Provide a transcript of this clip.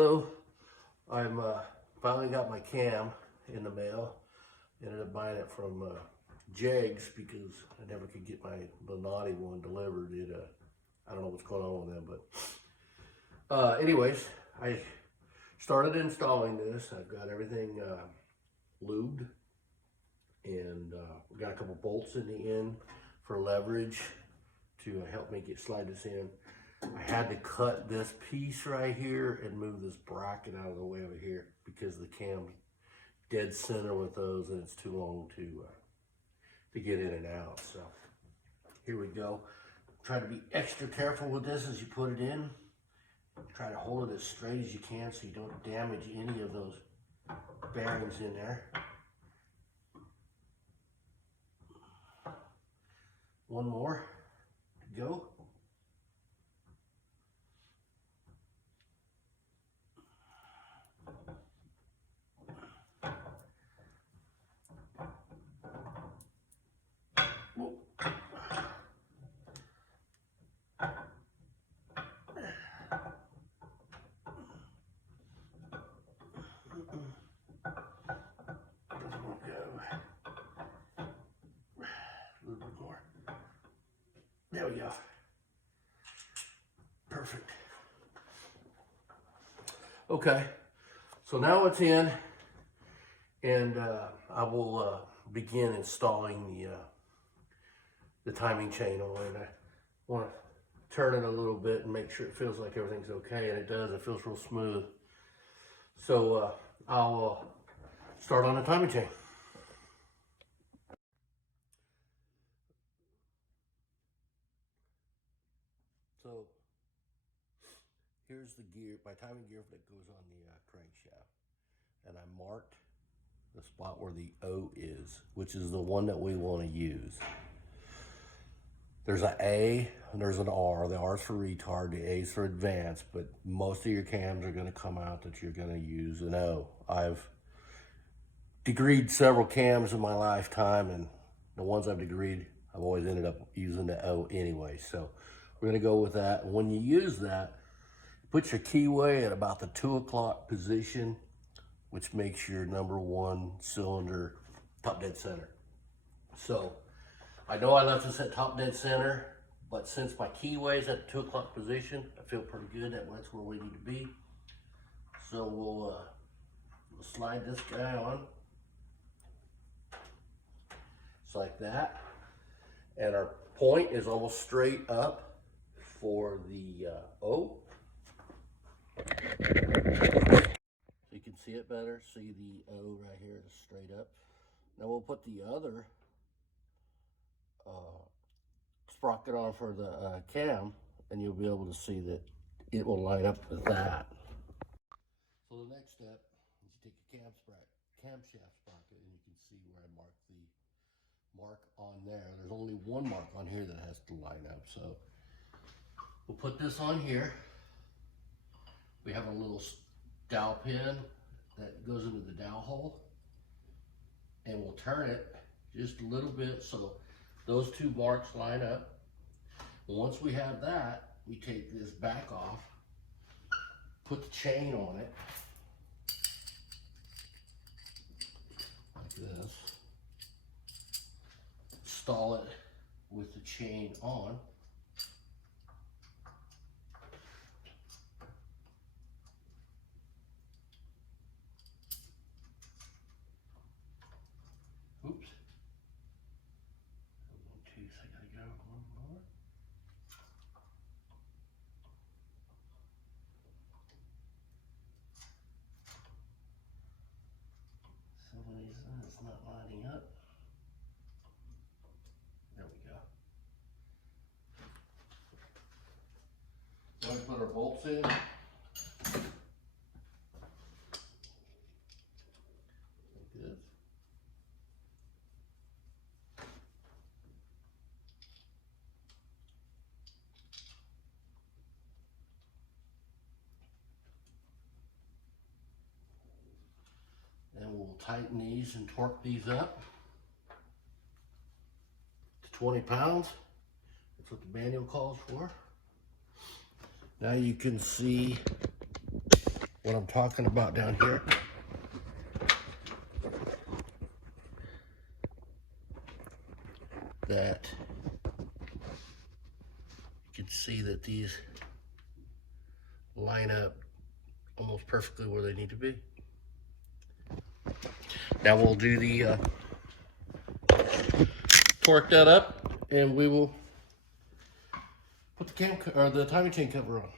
Hello, I'm finally got my cam in the mail. Ended up buying it from Jegs because I never could get my naughty one delivered. I don't know what's going on with them, but anyways, I started installing this. I've got everything lubed, and we got a couple bolts in the end for leverage to help me slide this in. I had to cut this piece right here and move this bracket out of the way over here because the cam's dead center with those, and it's too long to get in and out. So here we go. Try to be extra careful with this as you put it in. Try to hold it as straight as you can so you don't damage any of those bearings in there. One more to go. There we go. Perfect. Okay, so now it's in, and I will begin installing the timing chain on it. I want to turn it a little bit and make sure it feels like everything's okay, and it does. It feels real smooth. So I'll start on the timing chain. So here's the gear, my timing gear that goes on the crankshaft, and I marked the spot where the O is, which is the one that we want to use. There's an A and there's an R. The R is for retard, the A is for advanced, but most of your cams are going to come out that you're going to use an O. I've degreed several cams in my lifetime, and the ones I've degreed, I've always ended up using the O anyway. So we're going to go with that. And when you use that, put your keyway at about the 2 o'clock position, which makes your number one cylinder top dead center. So I know I left this at top dead center, but since my keyway is at the 2 o'clock position, I feel pretty good that that's where we need to be. So we'll slide this guy on. Just like that. And our point is almost straight up for the O. So you can see it better. See the O right here is straight up. Now we'll put the other sprocket on for the cam, and you'll be able to see that it will line up with that. So the next step is you take your camshaft sprocket, and you can see where I marked the mark on there. There's only one mark on here that has to line up. So we'll put this on here. We have a little dowel pin that goes into the dowel hole, and we'll turn it just a little bit so those two marks line up. Once we have that, we take this back off, put the chain on it like this, install it with the chain on. Oops. One tooth, I gotta go one more. For some reason it's not lining up. There we go. Now we put our bolts in. And we'll tighten these and torque these up to 20 pounds. That's what the manual calls for. Now you can see what I'm talking about down here. That you can see that these line up almost perfectly where they need to be. Now we'll do the torque that up, and we will put the timing chain cover on.